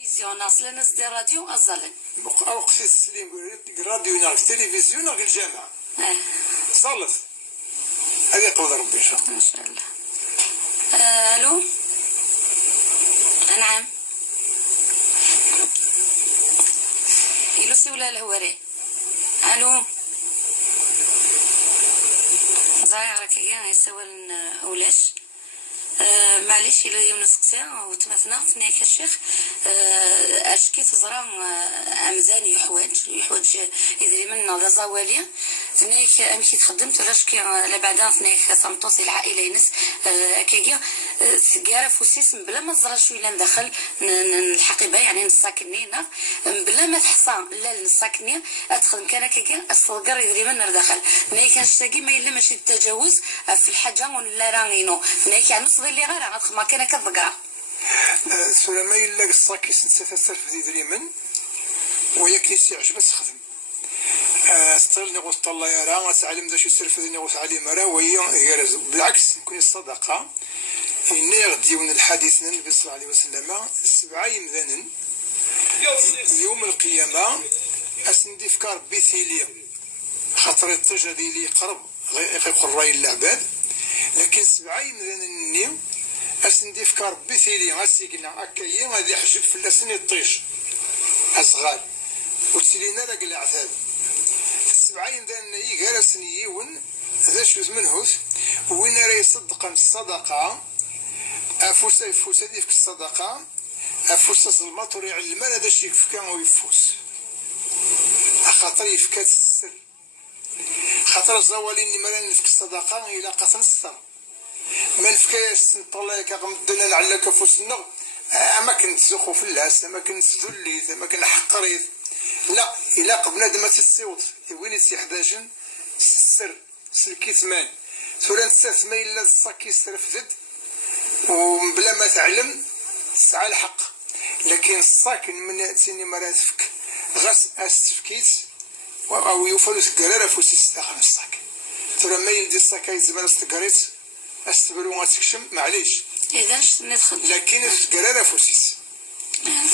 تلفزيون اصلا نزدي راديو ازالن او قصي السليم راديو ناغ تلفزيون ناغ الجامعه صلت هذه قول ربي ان شاء الله. ما شاء الله. الو نعم الو سي ولا الهواري الو زاير راك يسول اولاش معليش إلا يوم نسقسا وتمثنا فنيك الشيخ أشكي تزرع أمزان يحوج إذا منا ذا زوالية فنيك أمشي تخدمت ولا شكي لبعدها فنيك صمتوصي العائلة ينس كيجي سجارة فوسيس بلا ما زرع شوي لان دخل الحقيبة يعني نساكنين بلا ما تحصى لا نساكنين أدخل كان كيجي الصغر إذا منا دخل فنيك نشتاقي ما يلا ماشي التجاوز في الحاجة ولا رانينو فنيك يعني اللي غير ما كان كذقرا سلامة إلا قصاكي ستتسرف ذي دريمن ويكيسي عجب تخدم استغل نغوص الله يرى تعلم ذا شو سرف ذي نغوص علي مرا وهي غير بالعكس نكون الصدقة إن يغديون الحديث النبي صلى الله عليه وسلم 7 يمذن يوم القيامة أسندي فكار بيثيليا خاطر التجدي لي قرب غير راي العباد لكن 7 يمذن النيم أسندي فكار بيثيليا غاسيقنا أكاين غادي يحجب في اللسن يطيش أصغار وتسلينا لك العذاب 7 يمذن غير سنيون ذا شوز منهوث وين راه يصدق الصدقة أفوس ديك الصدقة أفوس ظلمات ويعلم هذا الشيء كان ويفوس خاطر يفكات السر خاطر الزوالين ما نفك الصدقة إلى قسم السر ما نفكاش نطلع كغمدنا لعلك فوسنا ما كنت زخو في اللاس ما كنت ذليت ما كنت حقريت لا إلا قبل هذا ما تسيوط وين يسي 11 السر سلكيثمان ثورا نستثمى إلا الصاكي استرفدد وبلا ما تعلم تسعى الحق لكن الصاكن من تسيني مراتفك غاس أستفكيت أو يوفلو تقرار فوسي استخدم الصاك ترى ما يلدي الصاكاي زمان استقريت استبرو ما تكشم معليش إذا ندخل لكن تقرار فوسيس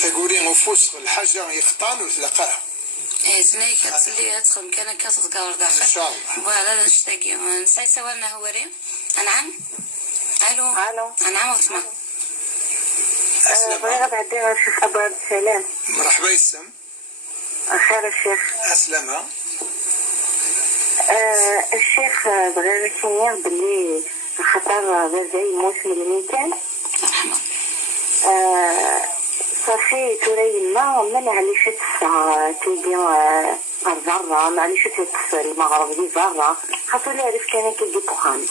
ثقورين وفوس الحاجة يخطان وتلقاها سناي كتسلي ادخل كان كتذكر داخل ان شاء الله فوالا نشتاقي نساي سوالنا هوري نعم الو نعم وسمع بغيت نعدي الشيخ ابو عبد السلام. مرحبا يسم خير الشيخ اسلامة. الشيخ بغيت نشير باللي خطر زي موسم الميتان صافي توري ما معليش تسعى تيجي الزرة معليش تتصل المغرب دي زرة خاطر لا عرف كان كيجي بوخاني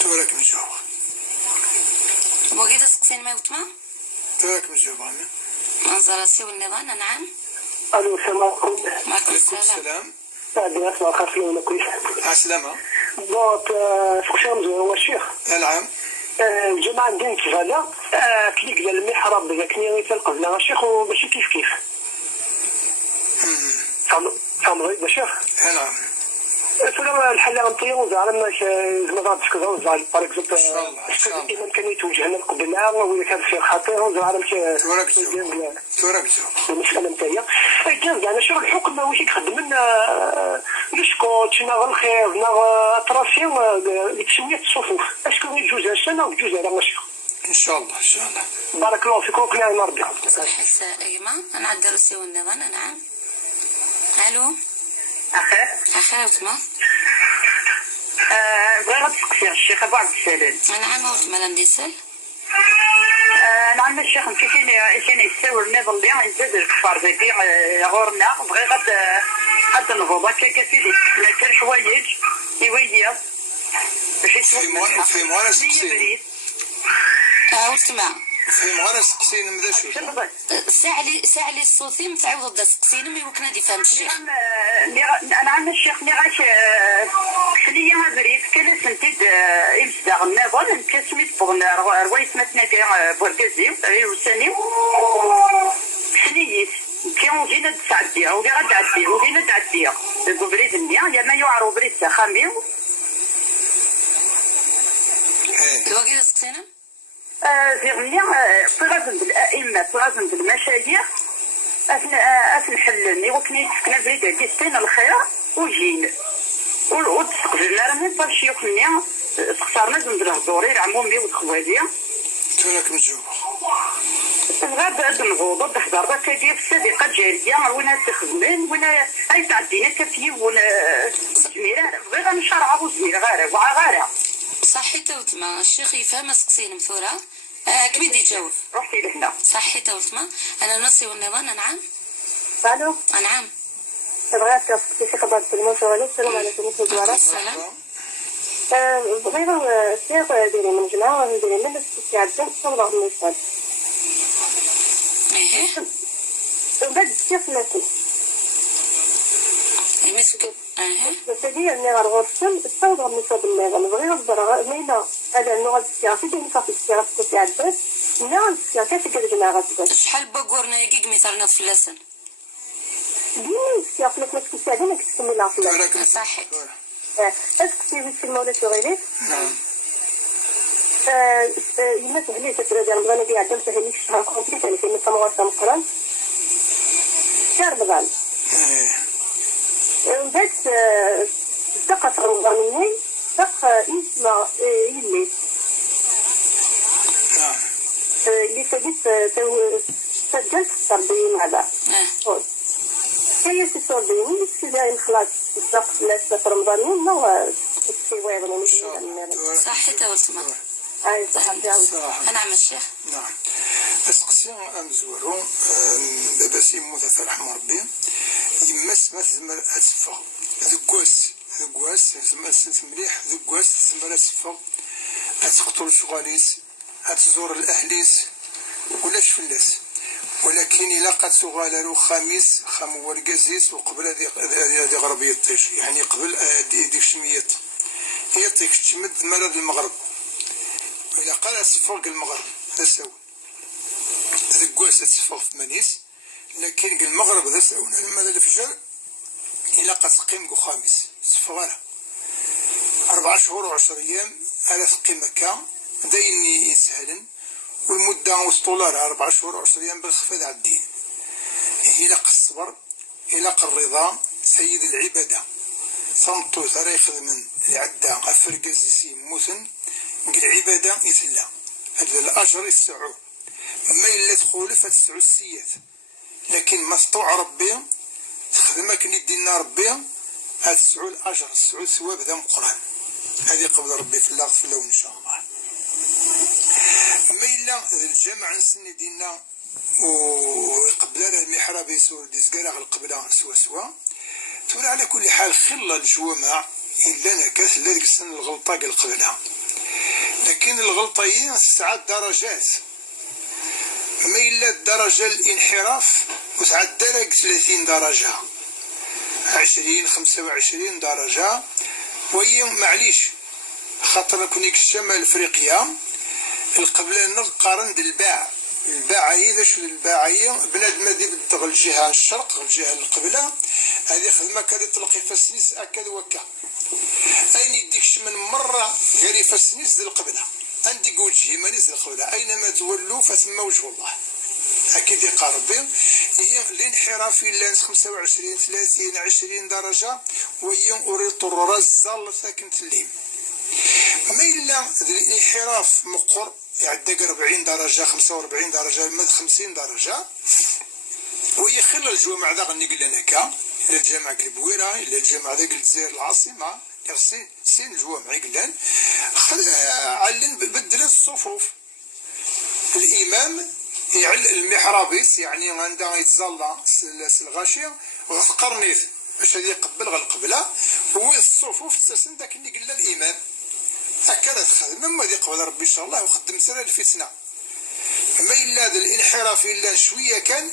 تورك مجاوب بغيت تسقسين ما وتما تورك مجاوب منظر سي والنظام نعم الو السلام عليكم. معكم السلام. بعد اسمع خاصني ولا كويس عسلامة دونك فكشام هو الشيخ نعم الجماعة عندنا تفالا كليك ديال المحراب ذاك نيري تلقبنا الشيخ وماشي كيف فهمت الشيخ نعم فلما الحل غنطيرو زعما ما زعما غنتكزو زعما باغ اكزومبل الامام كان يتوجه لنا قبلنا ولا كان فيه خطير زعما تورك المسألة نتايا كان زعما شنو الحكم واش يخدم لنا السكوت نا الخير نا التراسيون لتسوية الصفوف اسكو يجوز هالسنة ويجوز هذا ماشي ان شاء الله ان شاء الله بارك الله فيكم وكل عام ربي صحيح ايما انا عاد درسي والنظام نعم الو اخي وتما بغيت نسقسي الشيخ ابو عبد السلام. نعم وتما نديسل نعم الشيخ كاين يساور النظام اللي يزاد الكفار ذاكي غورنا بغي غاد نهض هكا سيدي كان حوايج يويا باش يسمع في موانا سقسين وتما في موانا سقسين مدا شو ساعلي الصوتي متعوض دا سقسين مي وكنا دي فهم الشيخ انا عند الشيخ اللي غاش خليه ما بريد كان سنتيد يبدا النظام كاسميت بغنا روايت مثنا كاع بوركازي وساني خليت كي جينا تعدي او غير تعدي وجينا تعدي بريد النيا يا ما يعرو بريد سخامي الوقت سقسينا زيغني طرازن بالائمه طرازن بالمشايخ اثن حلني وكني سكنا بريد ديستين الخير وجين وتسقفنا راه من طال شيوخني سخسرنا زند الهضوري العمومي والخوالي تراك مجوبة غاب هاد النهوض تحضر ذاك كيدير في الصديقه الجاريه وين تخدمين وين اي تعدينا كفي ولا جميله بغي غنشرعها وزميله غير وعا صحي توتما الشيخ يفهم سقسين مثورة كبيد يجاوب رحتي لهنا صحي توتما أنا نصي والنظام نعم الو نعم بغيت في خبر الموضوع السلام عليكم ورحمه الله وبركاته. السلام بغينا الشيخ ديري من الجماعه وديري من الاستعداد صبر النساء ايه بعد الشيخ ناكل مسك ايه سيدي أني غنغرسل استوضع النساء بالنظام بغي غنبرا مينا هذا النوع السياسي ديال نفاق السياسي تستعداد نوع السياسي تقدر جماعه شحال بقورنا يجيك مثلا في اللسن ديني السياسي ما تستعدي ما كتسمي لا فلان تراك صحي اسكتي في المولى شغيري نعم يما تهلي تسرى ديال رمضان اللي عندهم تهلي الشهر كومبليت يعني في السماوات القرآن شهر رمضان من بعد دقت رمضان دق اسمه يلي نعم اللي سديت سجلت التربية مع بعض هي تسورديني كذا خلاص الدق في رمضان ما تسوي صحي توتما اي صح نعم الشيخ نعم اسقسي امزورو بس يموت فرحم ربي يمس ما تزمر اسفغ ذكواس زعما مليح ذكواس تزمر اسفغ اتقتل شغاليس اتزور الاهليس ولاش فلاس ولكن الا قد سغالرو خميس خام ورقازيس وقبل هذه غربيه الطيش يعني قبل ديك شميات هي طيك تشمد مرض المغرب إلا قال أسفق المغرب هذا ساوي هذا قواس أسفق في منيس لكن المغرب هذا ساوي لما هذا الفجر إلا قد تقيم خامس سفغارة 4 شهور و10 أيام على تقيم هكا دايني يسهلن والمدة وسطولارها 4 شهور و10 أيام بالخفاض على الدين إلا قد الصبر إلا قد الرضا سيد العبادة صنطو ترى يخدمن العدة أفرقازيسي موسن العبادة يتلا هذا الأجر يسعو ما إلا تخولف تسعو السيات لكن ما تطوع ربي تخدمك ندينا ربي هتسعو الأجر تسعو الثواب ذا مقران هذه قبل ربي في الله في اللون إن شاء الله ما إلا الجامع نسني دينا وقبل المحراب يسور ديزقارة القبلة سوا تقول على كل حال خلى الجوامع إلا نكاث لا ديك السنة الغلطة قال قبلها لكن الغلطة هي 7 درجات ما إلا الدرجة الانحراف وتعدى 30 درجة 20 25 درجة وهي معليش خاطر كونيك الشمال افريقيا القبلة نقارن بالباع الباع هي ذا شو الباع هي بنادم هادي بالدغ الجهة الشرق الجهة القبلة هذه خدمة كادي تلقي فاسنيس أكاد وكا أين يديكش من مرة غير فاسنيس ذي القبلة عندك وجهي مانيس ذي القبلة أينما تولوا فثم وجه الله أكيد يقارب هي الانحراف إلا 25 30 20 درجة وهي أريد الرزال ساكنة الليل ما إلا الانحراف مقر يعدق 40 درجة 45 درجة 50 درجة وهي خلال الجوامع ذا غني قلنا هكا إلى الجامع البويرة إلى الجامع ذا الجزائر العاصمة سين الجوامع يقلن علن بدل الصفوف الإمام يعل المحرابيس يعني عندها يتزلى الغاشية وغتقرنيت باش هذه يقبل القبلة هو الصفوف تسلسل داك اللي قلنا الإمام هكذا تخدم مما دي قبل ربي إن شاء الله وخدم سنة الفتنة ما إلا هذا الانحراف إلا شوية كان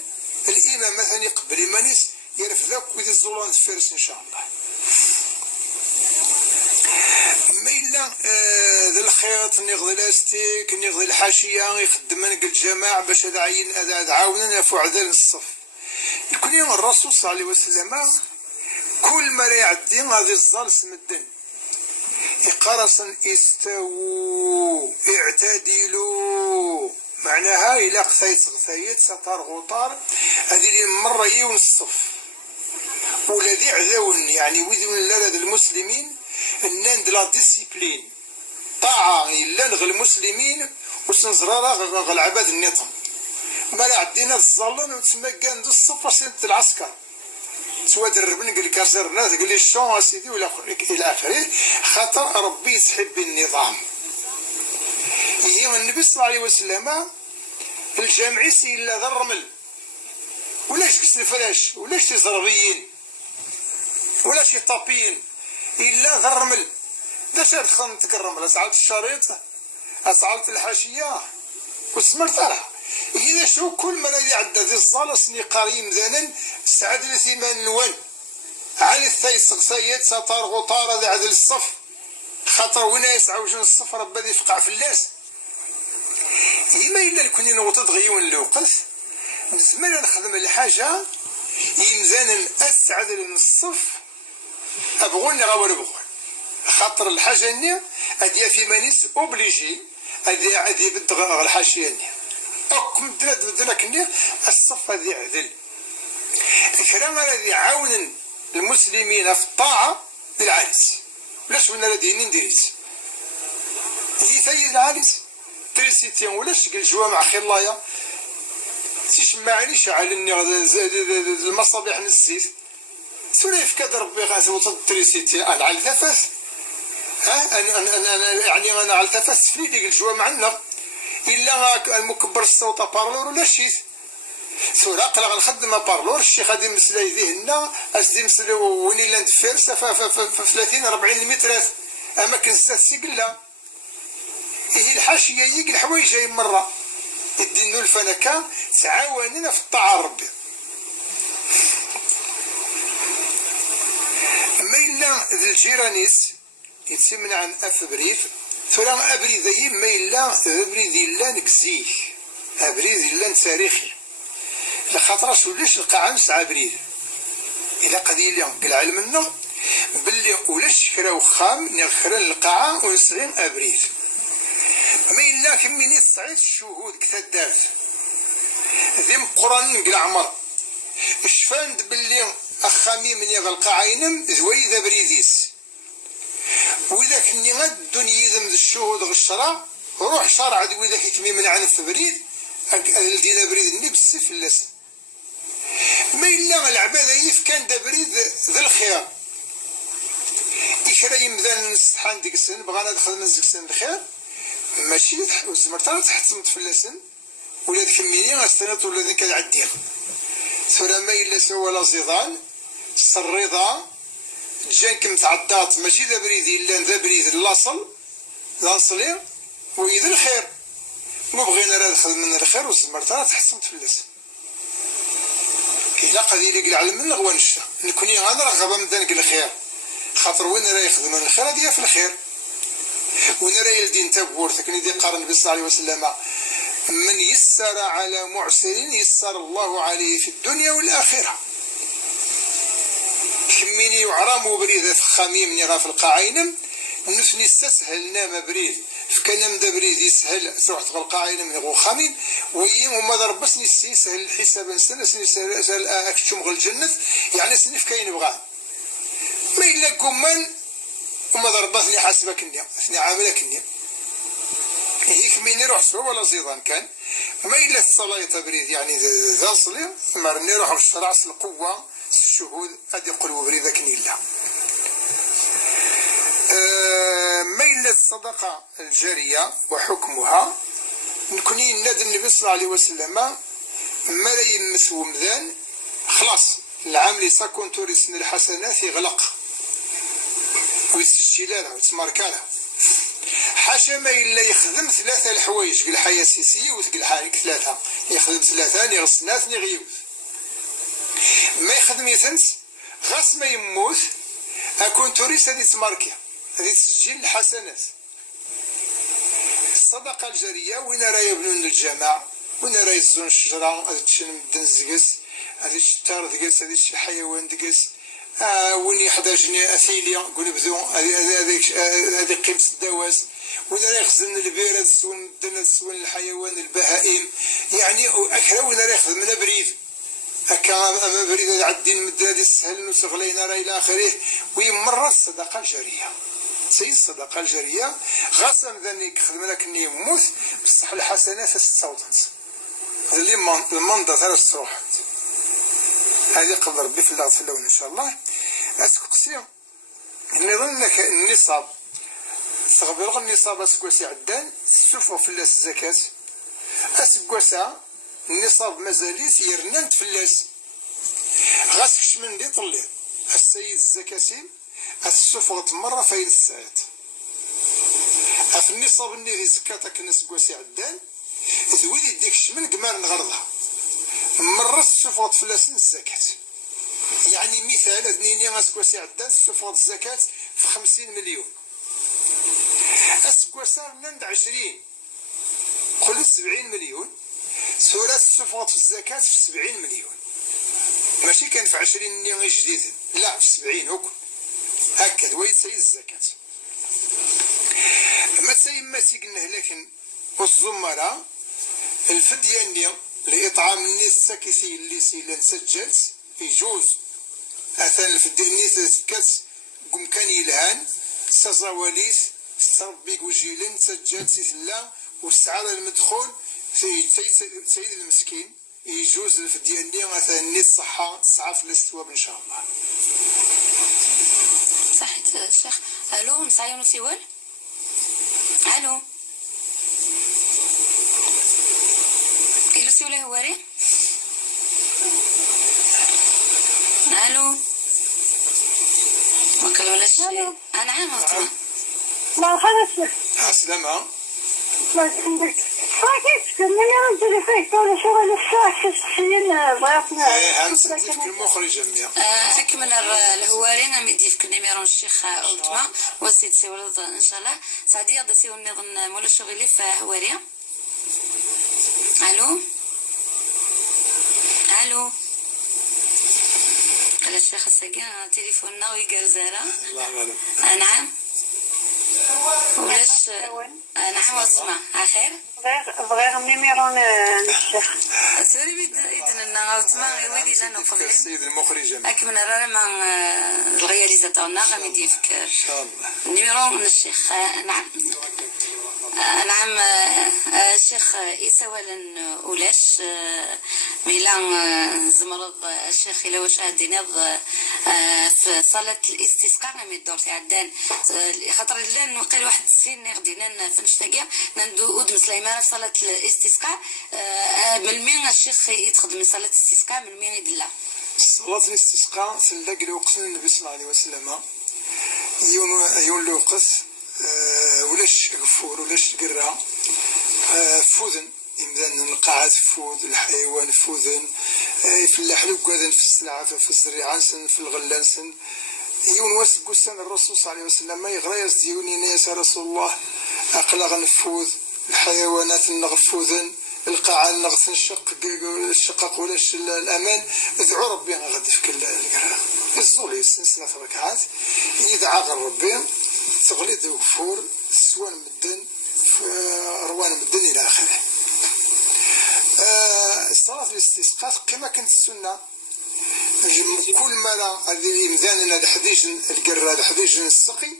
الإمام مثلا يقبل إيمانيس يعرف ذاك ويدي الزولان الفارس إن شاء الله ما إلا ذا الخيط نغذي الاستيك نغذي الحاشية يخدم من الجماعة باش هذا عين هذا عاونا يفو عذال الصف يكون يوم الرسول صلى الله عليه وسلم كل ما لا يعدي هذه الزال سمدن إقرصا استووا اعتدلوا معناها إلا غثايت سطر غطار هذه اللي مرة يون الصف والذي عذاون يعني وذون لدى المسلمين الناند لا ديسيبلين طاعة إلا نغ المسلمين وسنزرارا غ العباد النظام ما لا عدينا الظلن وتسمى كان دو الصف سنة العسكر سوا دربن قال لك زرنا قال لي الشون سيدي ولا إلى آخره خاطر ربي يسحب النظام هي النبي صلى الله عليه وسلم الجامعي سي إلا ذا الرمل ولاش كس الفلاش ولاش شي زربيين ولا شي طابيين إلا ذا الرمل داش دخلت الرمل أسعلت الشريط أسعلت الحاشية وسمرتها إذا شو كل ما الذي عدى ذي الصالة سني قريم ذانا سعد لثمان نوان على الثيس غسايات سطار غطارة ذا عدل الصف خاطر وين يسعوجون الصف ربا ذي فقع في اللاس إما إلا الكوني نوطد غيون لوقف مزمان نخدم الحاجة يمزانا أسعد للصف أبغون غاور بغون خاطر الحاجة ني أديا في مانيس أوبليجي أدي بدغ الحاشية ني أكم بدنا كني الصف هذي عدل الكلام الذي عاون المسلمين في الطاعة للعريس ولاش من الذي نديريس هي ثيد العريس تريسيتين ولاش قال جوا مع خير الله تسمعنيش على المصابيح نزيت سوليف كاد ربي غاسل وصل تريسيتي أنا على الثفاس أنا يعني أنا على الثفاس فليدي قال جوا معنا إلا المكبر الصوت بارلور ولا شيء سوراق لا غنخدم بارلور الشيخ غادي مسلا يديهنا أسدي مسلا وين إلا ندفر في 30 40 متر أماكن زاد سيقلا هي الحاشية يجي الحوايج هاي مرة الدين الفلكة تعاوننا في الطاعة ربي أما إلا ذي الجيرانيس يتسمن عن أفبريد فلا أبريد يما إلا أبريد إلا نكزيه أبريد إلا تاريخي لخاطر ولاش القاعة نسعى أبريد إلا قضية اليوم بالعلم لنا باللي ولاش كرا وخام نغخرا القاعة ونسعين أبريد ما إلا كميني تصعيد الشهود كتدارت ذي مقرن نقل عمر اشفاند باللي أخامي من يغلق عينم ذوي ذا بريديس وإذا كني غد الدنيا ذم ذي الشهود غشرة روح شرع دي وإذا كتمي من عن الفبريد الدين بريد النبي بالسيف اللسن ما إلا العبادة يف كان دبريد ذي الخير إكرا يمذان نستحان ديك السن بغانا دخل من زيك السن الخير ماشي وزمرتها تحتمت في اللسن ولا تكميني غستنات ولا ذيك العديق ثم ما إلا سوى لا زيضان الرضا جانك متعدات ماشي ذا بريد إلا ذا بريد اللاصل لاصلي وإذا الخير مو بغينا لا ندخل من الخير وزمرتها تحسمت في اللسن إلا قضي لي العلم من غوان الشا نكوني غنرغب من ذلك الخير خاطر وين راه يخدم من الخير هذه في الخير وين راه يلدين تبورتك ندي قارن النبي صلى الله عليه وسلم من يسر على معسر يسر الله عليه في الدنيا والآخرة كميني وعرام بريد فخاميم نغا في القاعينم نفني استسهلنا مبريد فكان مدا بريد يسهل تروح تغل القاعينم نغو خامين ويم وما ضربسني يسهل الحساب نسنة سهل أكتشم غل الجنة يعني سنف كاين بغاه ما إلا كمان وما ضربتني حاسبك النيا اثني عاملك النيا هيك مين يروح سوا ولا زيضان كان ما إلا الصلاة تبريد يعني ذا صلي مرني يروح الشرع القوة الشهود أدي قلوب بريد كني الله ما إلا الصدقة الجارية وحكمها نكوني نادي النبي صلى الله عليه وسلم ما لا يمس ومذان خلاص العامل ساكون توريسن الحسنات يغلق ويسجلها ويتماركالها حاشا ما إلا يخدم ثلاثة الحوايج قل الحياة السياسية وتقل حالك ثلاثة يخدم ثلاثة يغسل ناس يغيوث ما يخدم يثنس غاس ما يموت أكون توريس هذه تماركي هذه تسجيل الحسنات الصدقة الجارية وين راه يبنون الجماعة وين راه يزون الشجرة هذا تشن مدن زقس هذا الشتار دقس هذا الحيوان دقس وين يحتاجني اثيلي قول بدو هذه قيمه الدواس، وين راه يخزن البير السون الدن السون الحيوان البهائم، يعني اكثر وين راه يخدم لا بريد هكا اما بريد عدين مداد يسهل وسغلينا راه الى اخره. ويمر الصدقه الجاريه، سي الصدقه الجاريه غاسا ذاني يخدم لك اني يموت بصح الحسنات تستوطن هذا اللي المنضه تاع الصروحات هذه قبل ربي في اللغة في اللون ان شاء الله. اسكسي نظن لك النصاب تغبر النصاب اسكوسي عدان السفر في اللاس الزكاة اسكوسا النصاب مازاليس يرنانت في اللاس غاسكش من دي طلي السيد الزكاسين السفر مرة فايد الساعات في النصاب اللي زكاتك نسكوسي عدان ذوي يديكش من قمار نغرضها مرة السفر في اللاس الزكاة. يعني مثال اثنين اسكوسي عدان السفر الزكاة في 50 مليون اسكوسا نند 20 قل 70 مليون سورة السفر في الزكاة في 70 مليون ماشي كان في 20 مليون جديد لا في 70 هكا هكذا ويد سيد الزكاة. ما تسيما سيقنه لكن والزمرة الفدية لإطعام الناس ساكسي اللي سيلان سجلت يجوز أثناء الفدية سكت قم كان يلهان سازاوليس سربيك وجيلن سجلت سيثلا والسعادة المدخول سيد المسكين يجوز الفدية مثلا الناس صحة تسعى في الاستواب إن شاء الله. صحيت الشيخ. ألو مسعيون سيوال. ألو إلو سيوال هواري. ألو وكل ولا شيء. أنا عام أطلع. ما خلص. السلامة. ما عندك. صحيح كنا نرجع فيك ولا شغل الساعة شخصيا ضيفنا. هنسدك المخرج جميع. أكمل الهوارين أم يديفك نميرون الشيخ أولتما وسيد سيولد إن شاء الله. سعدي هذا سيول نظن مولا شغلي في هواريا. ألو ألو على الشيخ الساقين تليفوننا ويقرزارة. الله أعلم. نعم ولاش نعم واسمع اخير بغير نميرون الشيخ سوري بيدنا نغاوتما يولي لنا فضلين السيد المخرج اكمل راه ما الرياليزاتور غادي يديفك ان شاء الله نيميرو الشيخ. نعم نعم الشيخ إسوالن أولاش ميلان زمرض الشيخ إلا واش عدينا في صلاة الاستسقاء من الدور تاع عدان خاطر لان وقيل واحد السين غدينا في نشتاقيا ندو ودم سليمان في صلاة الاستسقاء من مين الشيخ يتخدم من صلاة الاستسقاء من مين يدلا صلاة الاستسقاء سنلاقي الوقت النبي صلى الله عليه وسلم يون الوقت ولاش غفور ولاش قرا فوذن يمدان القاعات فوذ الحيوان فوذن في اللحلوك قادن في السلعة في الزريعة سن في الغلان سن يون واسق سن الرسول صلى الله عليه وسلم ما يغرى يزديوني ناس رسول الله أقلغ نفوذ الحيوانات النغفوذن القاعة النغث الشقق ولاش الأمان ادعو ربي غادي في كل القراءة الزولي سنة ركعات يدعى غير ربي تغليد وفور سوان مدن روان مدن إلى آخره. صلاة الاستسقاء كما كانت السنة كل ما لا هذه مذاننا الحديث القرا الحديث السقي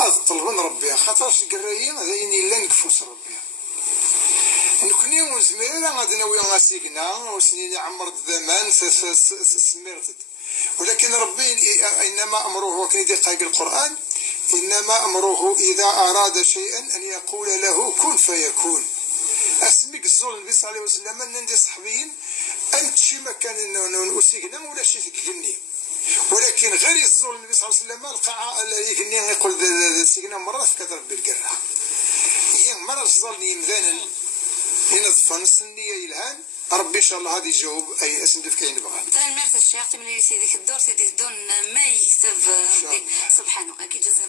أطلبن ربي خاطرش القرايين هذين لا نكفوس ربي نكوني وزميرا غادي ناوي غاسيقنا وسنين عمرت الزمان سميرت ولكن ربي إنما أمره وكان دقائق القرآن إنما أمره إذا أراد شيئا أن يقول له كن فيكون. أسميك الزول النبي صلى الله عليه وسلم نندي صحبيين أنت شي مكان نسيقنا ولا شي تقلني ولكن غير الزول النبي صلى الله عليه وسلم القاعة يقلني يقول سيقنا مرة في كثر بالقرة هي مرة الزول يمذانا ينظف نسنية يلهان ربي إن شاء الله هذه يجاوب أي اسم دفك عين بغان. تاني مرت الشيخ تملي سيدك الدور سيدي دون ما يكتب ربي سبحانه أكيد جزاء.